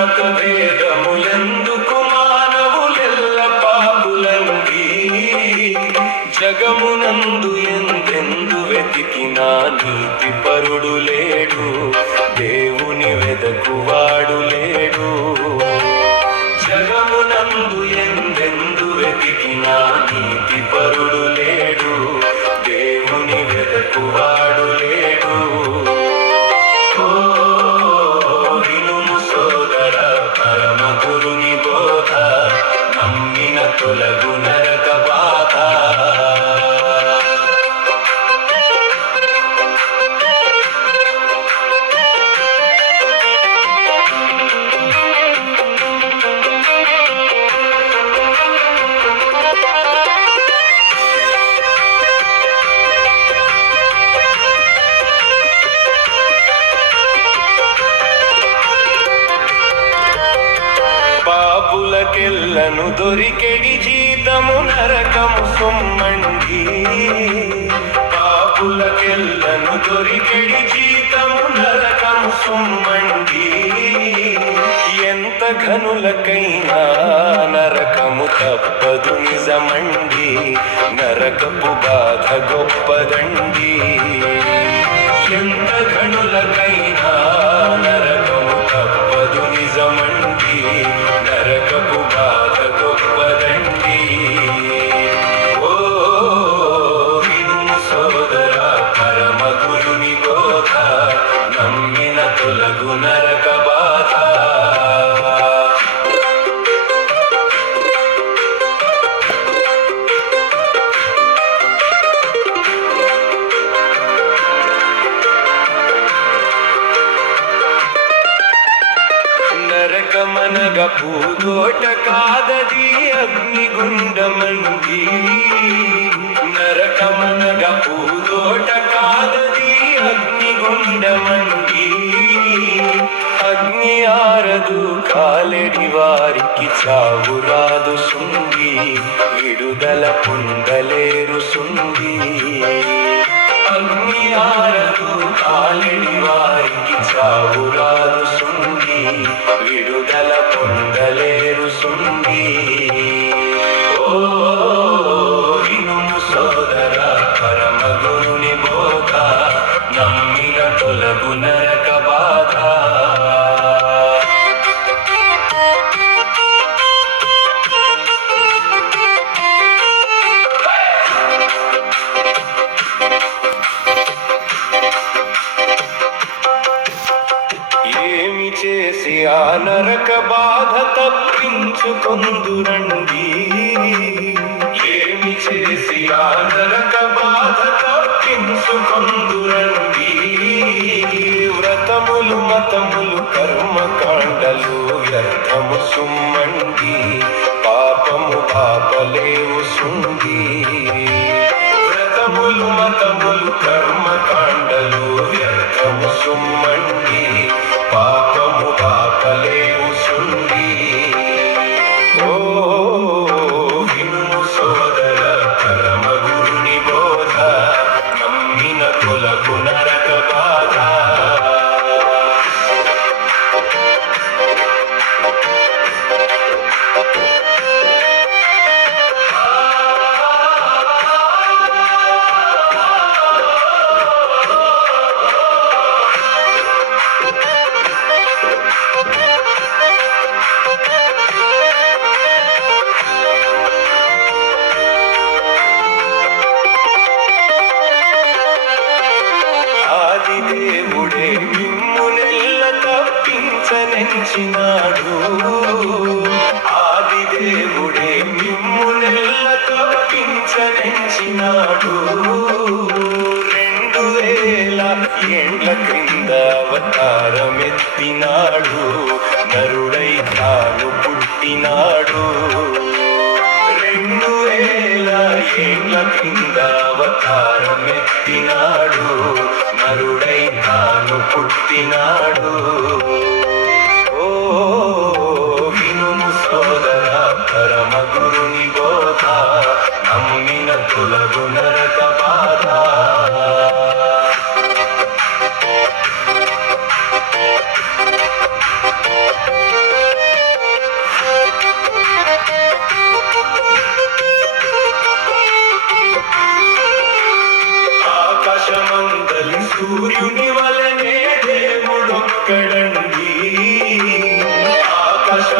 మతభేదములెందుకు మానవులెల్ల పాపులండి. జగమునందు ఎందెందు వెతికినా నీతి పరుడు లేడు, దేవుని వెదకువాడు లేడు. జగమునందు ఎందెందు వెతికినా నీతి పరుడు లేడు, దేవుని వెదకువాడు లేడు. వినుము సోదర పరమ గురుని బోధ, నమ్మిన తొలగు నరక బాధ. పాపులకెల్లను దొరికెడి జీతము నరకము సొమ్మండి. పాపులకెల్లను దొరికెడి జీతము నరకము సొమ్మండి. ఎంత ఘనులకైనా నరకము తప్పదు నిజమండి, నరకపు బాధ గొప్పదండి. ఎంత ఘనులకైనా నరకము తప్పదు నిజమండి, నరకపు బాధ గొప్పదండి. ఓ వినుము సోదర పరమ గురుని బోధ, నమ్మిన తొలగు నరక బాధ. నరకమనగ భూదోట కాదది అగ్నిగుండమండి. నరకమనగ భూదోట కాదది అగ్నిగుండమండి. అగ్ని ఆరదు కాలెడి వారికి చావు రాదు సుండి, విడుదల పొందలేరు సుండి. అగ్ని ఆరదు కాలెడి వారికి చావు రాదు సుండి, విడుదల పొందలేరు సుండి. ఓ వినుము సోదర పరమ గురుని బోధ, నమ్మిన తొలగు నరక బాధ. ఏమి చేసి ఆ నరక బాధ తప్పించుకొందురండి. ఏమి చేసి ఆ నరక బాధ తప్పించుకొందురండి. వ్రతములు మతములు కర్మకాండలు వ్యర్థము సుమ్మండి, పాపము పాపలేవు సుండి. వ్రతములు మతములు కర్మకాండలు వ్యర్థము సుమ్మండి, పాపము పాపలేవు సుండి. ఓ వినుము సోదర పరమ గురుని బోధ, నమ్మిన తొలగు నరక బాధ. దేవుడే మిమ్మునెల్ల తప్పించనెంచినాడు. ఆది దేవుడే మిమ్మునెల్ల తప్పించనెంచినాడు. 2000 ఏండ్ల క్రింద అవతారమెత్తినాడు, నరుడై తాను పుట్టినాడు. 2000 ఏండ్ల క్రింద అవతారమెత్తినాడు, నరుడై తాను పుట్టినాడు. ఓ వినుము సోదర పరమ గురుని బోధ, నమ్మిన తొలగు నరక బాధ.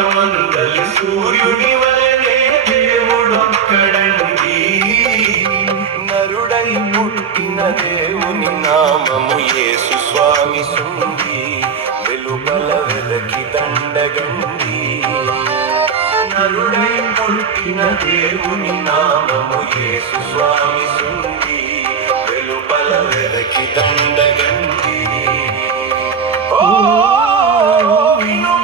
లోకమందలి సూర్యుని వలనే దేవుడొక్కడండి. నరుడై పుట్టిన దేవుని నామము యేసు స్వామి సుంది, వెలుపల వెలకి దండగండి. నరుడై పుట్టిన దేవుని నామము యేసు స్వామి